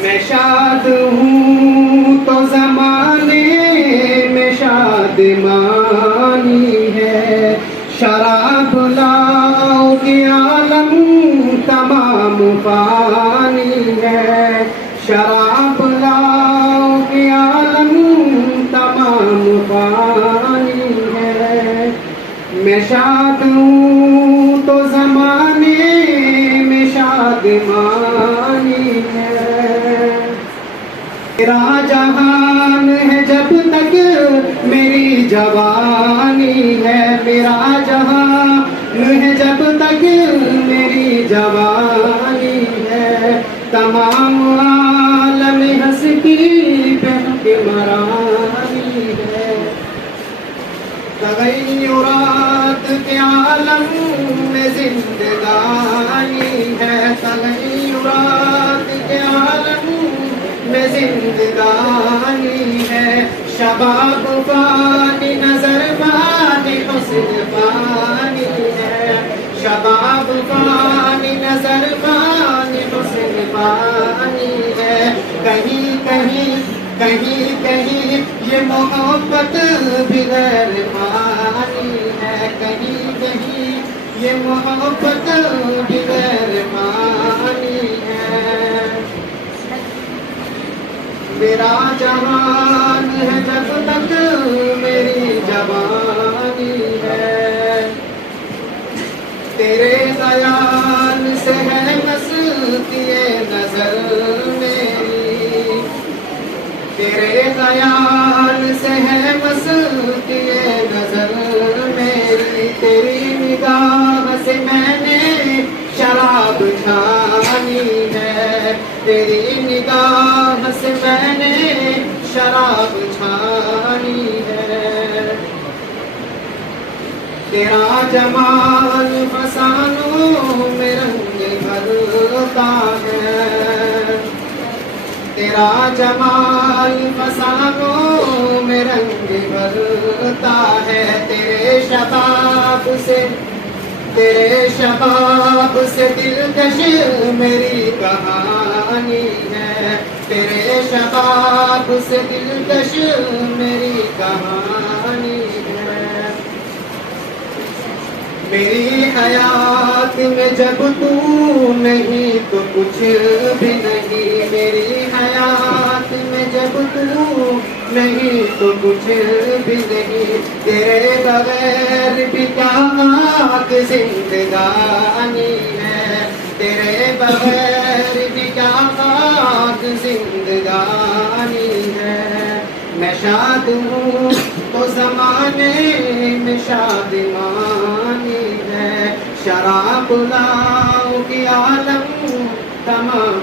میں شاد ہوں تو زمانے میں شادمانی ہے، شراب لاؤ کہ عالم تمام فانی ہے، شراب لاؤ کہ عالم تمام فانی ہے، میں شاد ہوں تو زمانے میں شادمانی ہے، میرا جہان ہے جب تک میری جوانی ہے، میرا جہان ہے جب تک میری جوانی ہے، تمام عالم ہستی پہ حکمرانی ہے، تغیرات کے عالم میں زندگانی ہے، تغیرات کے عالم میں زندگانی ہے، شباب فانی نظر فانی حسن فانی ہے، شباب فانی نظر فانی حسن فانی ہے، کہیں کہیں کہیں کہیں یہ محبت بھی غیر مانی ہے، کہیں کہیں یہ محبت بھی غیر مانی ہے، میرا جہان ہے جب تک میری جوانی ہے، تیرے خیال سے ہے مستی نظر میری، تیرے خیال سے ہے مستی نظر میری، تیری نگاہ سے میں نے شراب چھانی ہے، تیری نگاہ سے میں نے شراب چھانی ہے، تیرا جمال فسانوں میں رنگ بھرتا ہے، تیرا جمال فسانوں میں رنگ بھرتا ہے، تیرے شباب سے دلکش میری کہانی ہے، تیرے شباب سے دلکش میری کہانی ہے، میری حیات میں جب تو نہیں تو کچھ بھی نہیں، میری حیات میں جب تو نہیں تو کچھ بھی نہیں، تیرے بغیر بھی کیا خاک زندگانی ہے، تیرے بغیر بھی کیا خاک زندگانی ہے، میں شاد ہوں تو زمانے میں شادمانی ہے، شراب لاؤ کہ عالم تمام